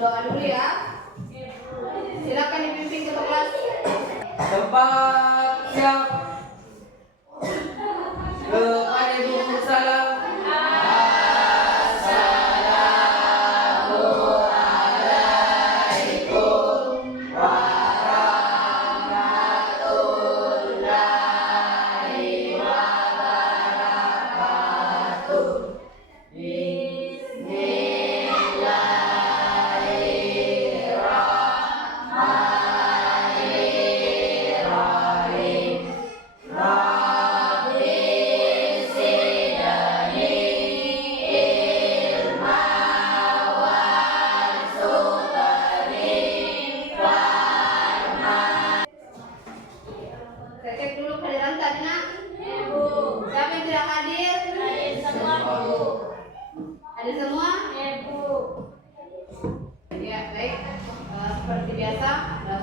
doa dulu ya. Silakan dipimpin ke kelas. Tempat siap. Kepada ibu salam. Cek dulu kehadiran tadi nak. Ibu. Siapa yang tidak hadir? Hadir semua Bu. Hadir semua? Ibu. Ya baik. Seperti biasa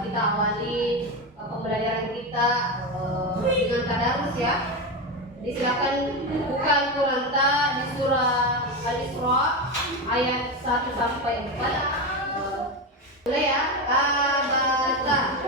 kita awali pembelajaran kita dengan tadarus ya. Jadi silakan buka Al-Quran di surah Al-Isra ayat 1 sampai 4. Boleh ya? Abata.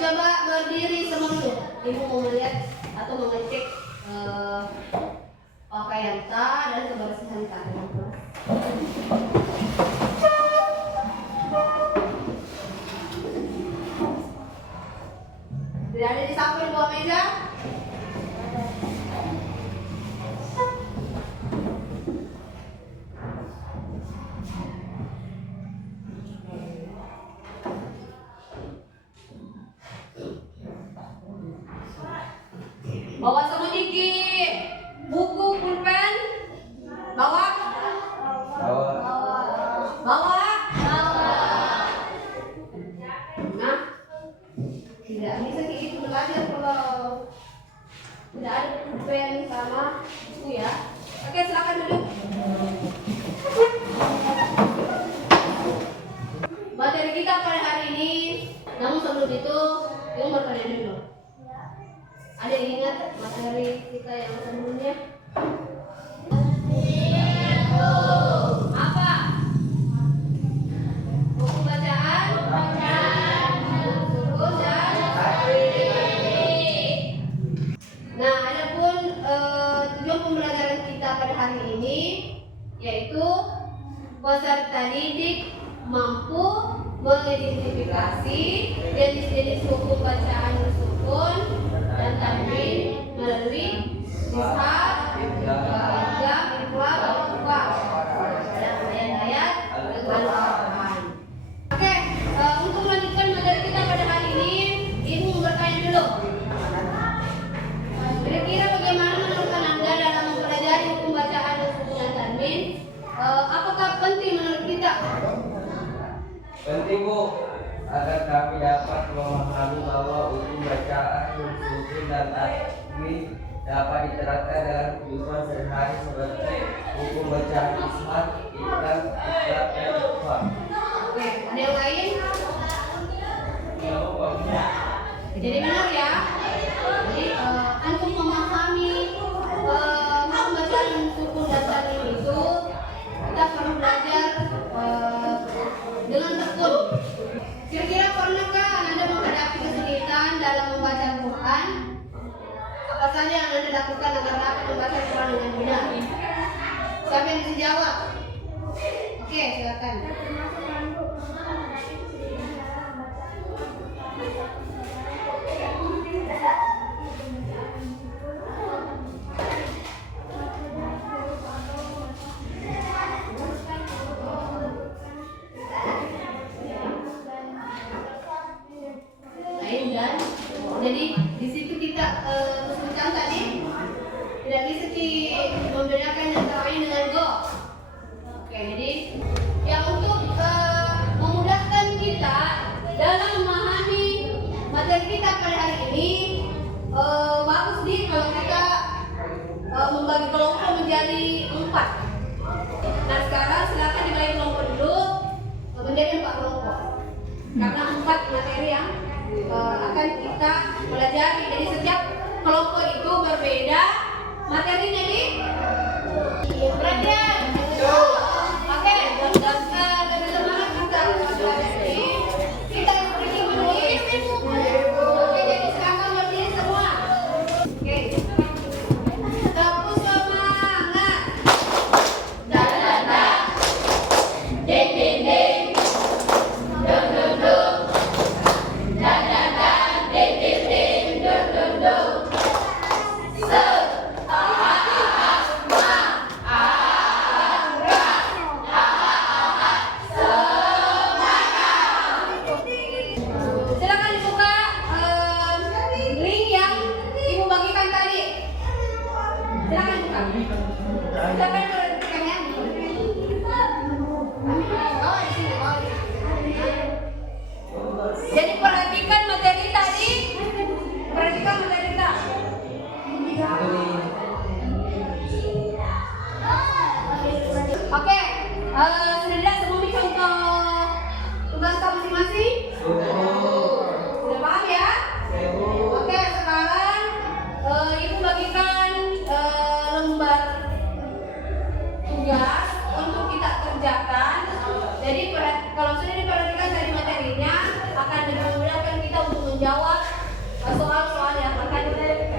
Coba berdiri semua. Ibu mau melihat atau mengecek pakaian ta dan kebersihan ta. Tidak ada disapu di bawah meja? Bawa semua dikit. Buku, pulpen. Bawa. Bawa. Nah, tidak bisa kayak gitu belajar kalau tidak ada pulpen sama buku ya. Oke, silakan duduk. Materi kita pada hari ini, namun sebelum itu, yang bertanya dulu. Ada yang ingat materi kita yang sebelumnya? Apa? Buku bacaan, buku dan nah, adapun tujuan pembelajaran kita pada hari ini yaitu peserta didik mampu mengidentifikasi jenis-jenis hukum bacaan bersukun dan tanwin melalui ishaq, idgham, ikhfa, dan ikhfa dan ayat-ayat Al-Quran. Oke, untuk melanjutkan materi kita pada hari ini, Ibu bertanya dulu. Kira-kira bagaimana menurut Anda dalam mempelajari hukum bacaan bersukun dan tanwin? Apakah penting menurut kita? Penting Bu, agar kami dapat memahami bahwa hukum bacaan, sukun dan tanwin dapat diterapkan dalam kehidupan sehari-hari seperti hukum bacaan ishaq, idgham, ikhfa, dan ikhfa. Oke, ada yang lain? Jadi benar ya. Jadi untuk memahami hukum bacaan sukun dan tanwin itu kita perlu belajar dengan tekun. Kira-kira pernahkah Anda menghadapi kesulitan dalam membaca Al-Quran? Apa saja yang Anda lakukan agar dapat membaca Al-Quran dengan benar? Siapa yang bisa jawab? Oke, silakan. lain dan jadi di situ kita kesulitan tadi tidak bisa membedakan antara ain dengan go. Oke, jadi yang untuk memudahkan kita dalam memahami materi kita pada hari ini, bagus nih kalau kita membagi kelompok menjadi 4. Nah sekarang silakan dibagi kelompok dulu menjadi 4 kelompok karena 4 materi yang akan kita pelajari. Jadi setiap kelompok itu berbeda materinya nih. Perhatian. Oke, dan lebih semangat kita belajar ini. Kita seperti dulu. Oke, jadi silakan berdiri semua. Oke. Tepuk semangat. Dan ding ding ding. Dum dum dum. Dan ding ding ding. Dum dum dum. Silakan dibuka link yang ibu bagikan tadi. Silakan buka. Silakan perhatikan ya. Jadi perhatikan materi tadi. Perhatikan materi kita. Oke, sudah tidak semua bisa untuk tugas kamu masing-masing? Sudah paham ya? Oke, sekarang ibu bagikan lembar tugas untuk kita kerjakan. Jadi kalau sudah diperhatikan dari materinya akan dimudahkan kita untuk menjawab soal-soal yang akan diberikan.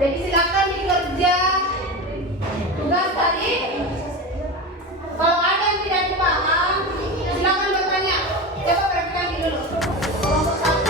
Jadi silakan dikerja tugas tadi. Kalau ada yang tidak dipaham, silakan bertanya. Coba perhatikan dulu. Kelompok 1.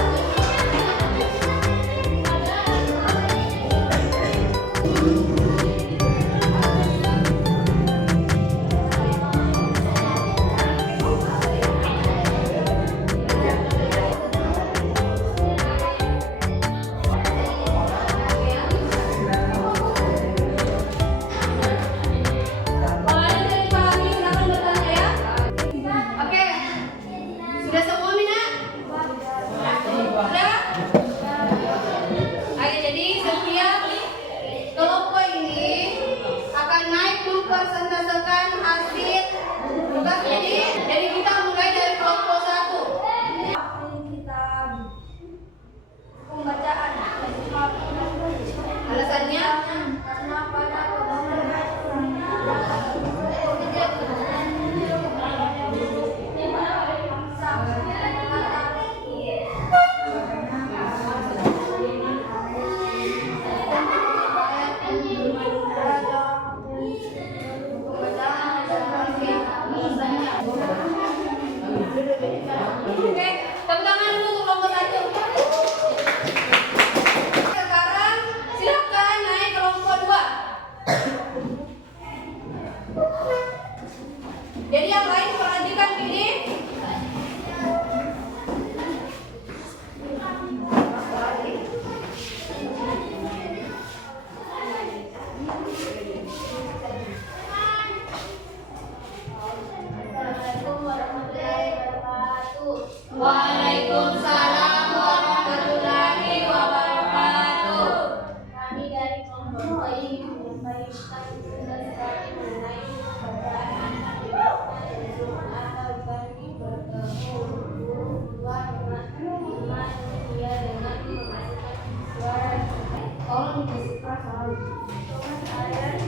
ayat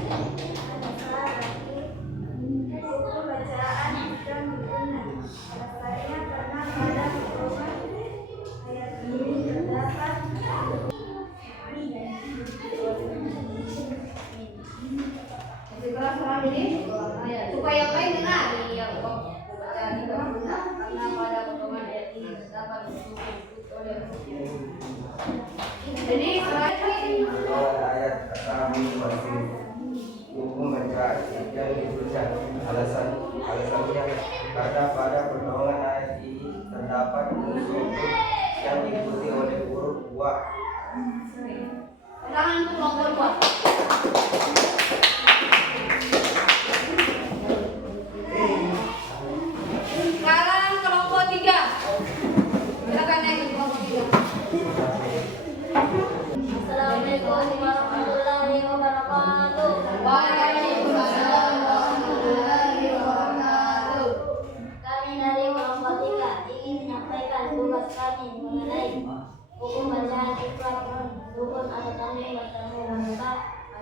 buku bacaan dan berguna. Alasannya karena pada potongan ayat ini terdapat Keras orang ini supaya baik dengar yang bacaan tidak berguna karena pada potongan ayat ini terdapat oleh jadi ayat kami masih hukum bacaan yang dibaca alasannya karena pada pertolongan ayat ini terdapat unsur yang diikuti oleh huruf wa. tangan untuk kelompok dua. Sekarang kelompok tiga. Silakan naik ke kelompok tiga. Assalamualaikum warahmatullahi wabarakatuh. Waalaikumsalam warahmatullahi wabarakatuh. Kami dari kelompok 3 ingin menyampaikan tugas kami mengenai hukum bacaan ikrar rukun atau tanwin bertemu muka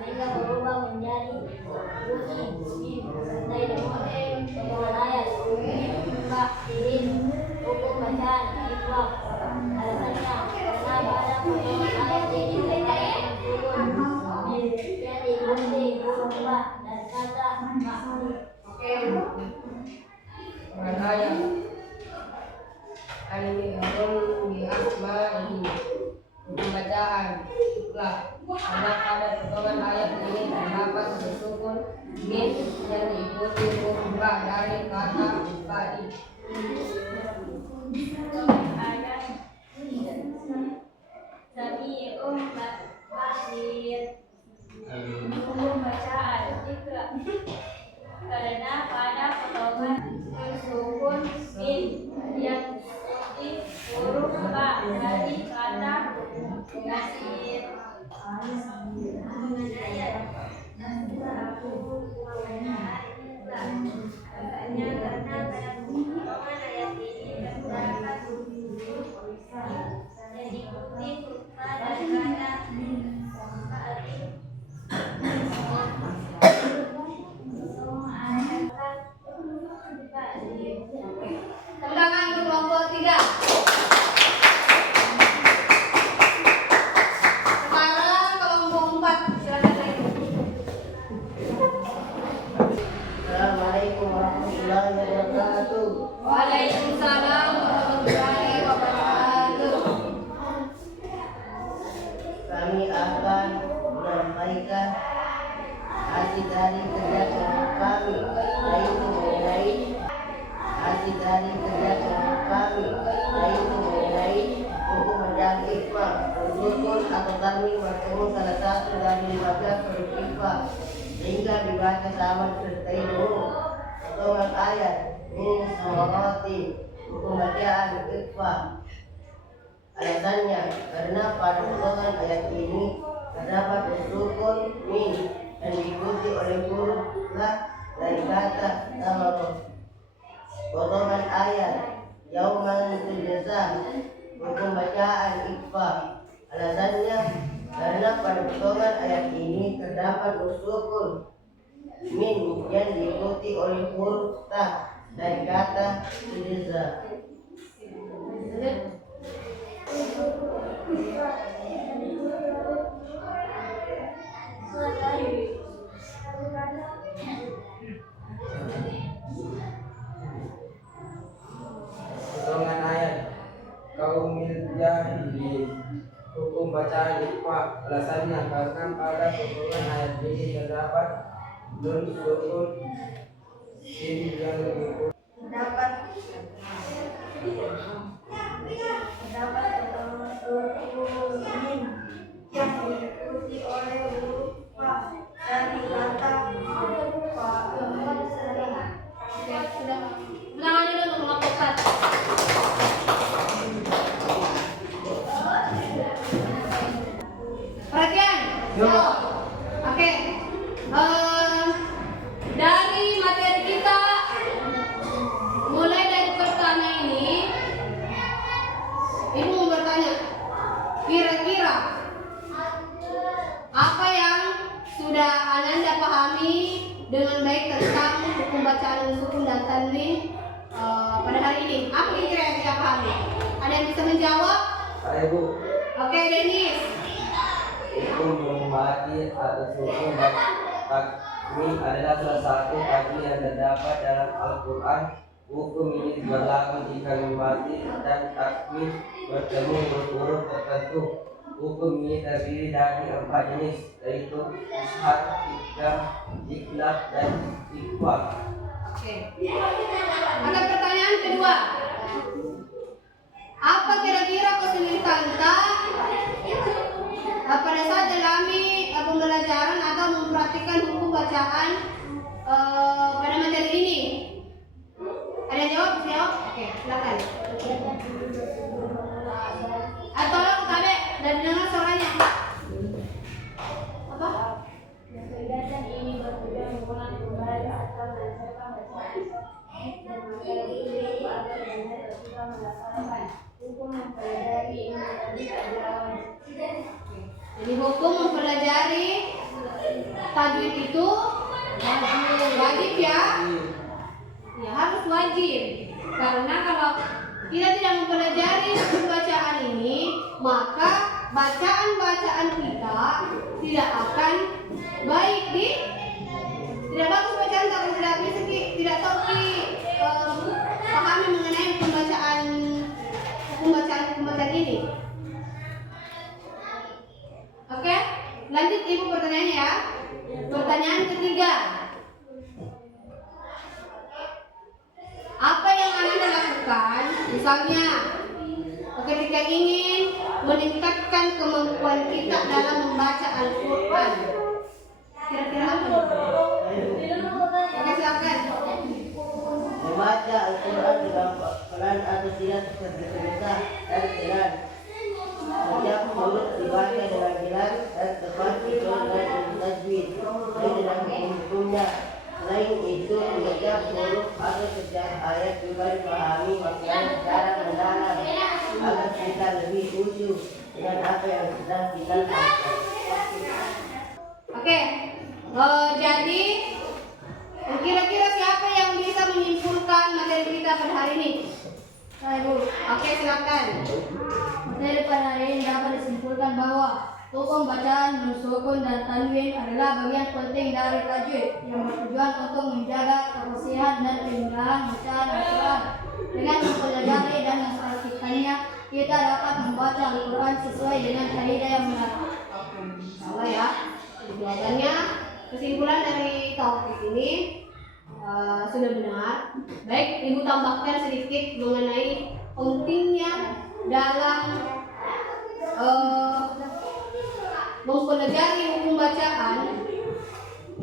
sehingga berubah menjadi bunyi mim sertai dengan potongan ayat mim ba sirin hukum bacaan ikrar. Alasannya karena pada potongan ayat ini terdapat rukun mim yang diikuti huruf ba dan kata makhluk. Oke. Dengan ayat al-mi'run bi asma'ihi pembacaan iklah karena pada potongan ayat ini terdapat bersukun min yang diikuti huruf ba dari kata badi. Ayat Sami'un basir hukum bacaan ikra karena pada potongan bersukun min yang diikuti huruf ba dari kata basir. Ayat Alasannya karena pada potongan ayat ini terdapat dan diikuti huruf ba dan kata Tepuk tangan untuk kelompok tiga. Sekarang kelompok 4. Silakan naik. Assalamualaikum warahmatullahi wabarakatuh. Waalaikumsalam warahmatullahi wabarakatuh. Kami akan menyampaikan hasil dari kerja kelompok kami, yaitu mengenai hasil dari kerja kelompok kami, yaitu mengenai hukum bacaan ikhfa, rukun atau tanwin bertemu salah satu dari 15 huruf ikhfa sehingga dibaca sama disertai huruf potongan ayat min surati. Hukum bacaan ikhfa. Alasannya karena pada potongan ayat ini terdapat rukun min dan diikuti oleh huruf la dari kata tamam. Potongan ayat yauman tujza. Hukum bacaan ikhfa. Alasannya karena pada potongan ayat ini terdapat rukun min yang diikuti oleh huruf ta dari kata tujza. Potongan ayat kaumil jahilin. Hukum bacaan ikhfa. Alasannya karena pada potongan ayat ini terdapat nun sukun sin yang diikuti terdapat huruf min yang diikuti oleh huruf fa dari kata fa. Tangan dulu untuk kelompok 4. Perhatian. Oke. Dari materi kita mulai dari pertama ini, Ibu mau bertanya, kira-kira apa sudah Ananda pahami dengan baik tentang hukum bacaan sukun dan tanwin pada hari ini. Apa kira-kira yang kita pahami? Ada yang bisa menjawab? Ada Bu. Oke, Denis. Hukum menghormati atau sukun dan takmir adalah salah satu takmir yang terdapat dalam Al-Quran. Hukum ini berlaku jika menghormati dan takmir bertemu huruf-huruf tertentu. Hukum ini terdiri dari 4 jenis, yaitu ishar, ikram, iklab, dan ikhwal. Oke. Ada pertanyaan kedua. Apa kira-kira kesulitan pada saat dalami pembelajaran atau mempraktikkan hukum bacaan pada materi ini? Ada yang jawab? Siap? Oke, silakan. Tolong Kade dan dengar suaranya. Apa? Kegiatan ini bertujuan mengulang kembali atau melancarkan bacaan dan materi ini agar benar ketika melaksanakan hukum mempelajari ini tadi adalah Jadi hukum mempelajari tajwid itu wajib ya? Ya harus wajib. Karena kalau kita tidak mempelajari hukum bacaan ini, maka bacaan-bacaan kita tidak akan baik tidak bagus bacaan, tidak bisa tidak tahu pahami mengenai hukum bacaan ini. Oke, lanjut Ibu pertanyaannya ya. Pertanyaan ketiga. Apa yang Anda lakukan? Misalnya, ketika ingin meningkatkan kemampuan kita dalam membaca Al-Quran. Kira-kira apa? Oke, silakan. Membaca Al-Quran dengan pelan atau tidak tergesa-gesa dan jelas. Setiap huruf dibaca dengan jelas dan tepat sesuai dengan tajwid dan dengan hukumnya. Selain itu, setiap huruf atau setiap ayat juga dipahami maknanya secara mendalam agar kita lebih khusyuk dengan apa yang sedang kita lakukan. Oke, jadi kira-kira siapa yang bisa menyimpulkan materi kita pada hari ini? Saya Bu. Oke, silakan. Materi pada hari ini dapat disimpulkan bahwa hukum bacaan, sukun, dan tanwin adalah bagian penting dari tajwid yang bertujuan untuk menjaga kebersihan dan keindahan bacaan Al-Quran. Dengan mempelajari dan mempraktikkannya, kita dapat membaca Al-Quran sesuai dengan kaidah yang benar. Salah ya. Jawabannya, kesimpulan dari topik ini sudah benar. Baik, Ibu tambahkan sedikit mengenai pentingnya dalam mempelajari hukum bacaan,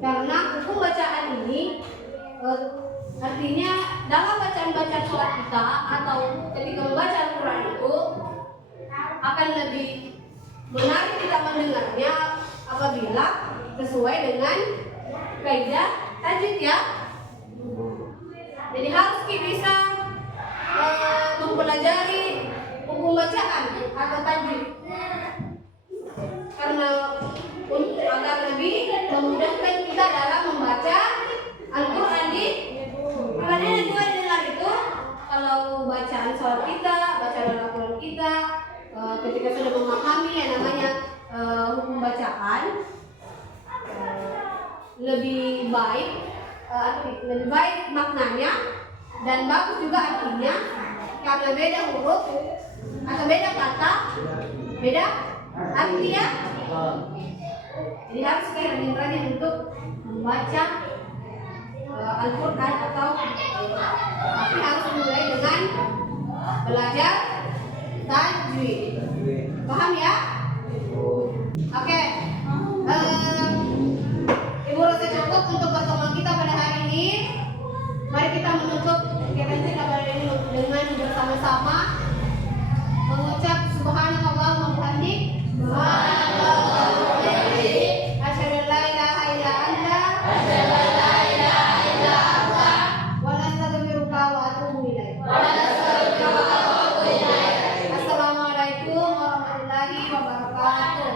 karena hukum bacaan ini artinya dalam bacaan-bacaan sholat kita atau ketika membaca Al-Quran itu akan lebih benar kita mendengarnya apabila sesuai dengan kaidah tajwid ya. Jadi harus kita bisa mempelajari hukum bacaan atau tajwid, karena agar lebih memudahkan kita dalam membaca Al-Quran di makanya juga dengar itu kalau bacaan sholat kita, bacaan Al-Quran kita ketika sudah memahami yang namanya hukum bacaan lebih baik maknanya dan bagus juga artinya, karena beda huruf atau beda kata beda arti ya. Jadi harus kita rajin untuk membaca Al-Quran atau tapi harus mulai dengan belajar tajwid. Paham ya? Oke. Ibu rasa cukup untuk pertemuan kita pada hari ini. Mari kita menutup kegiatan kita pada hari ini dengan bersama-sama mengucap subhanallah wa bihamdik. Asyhadu an la ilaha illa anta wa nastaghfiruka wa atubu ilaik. Assalamualaikum warahmatullahi wabarakatuh.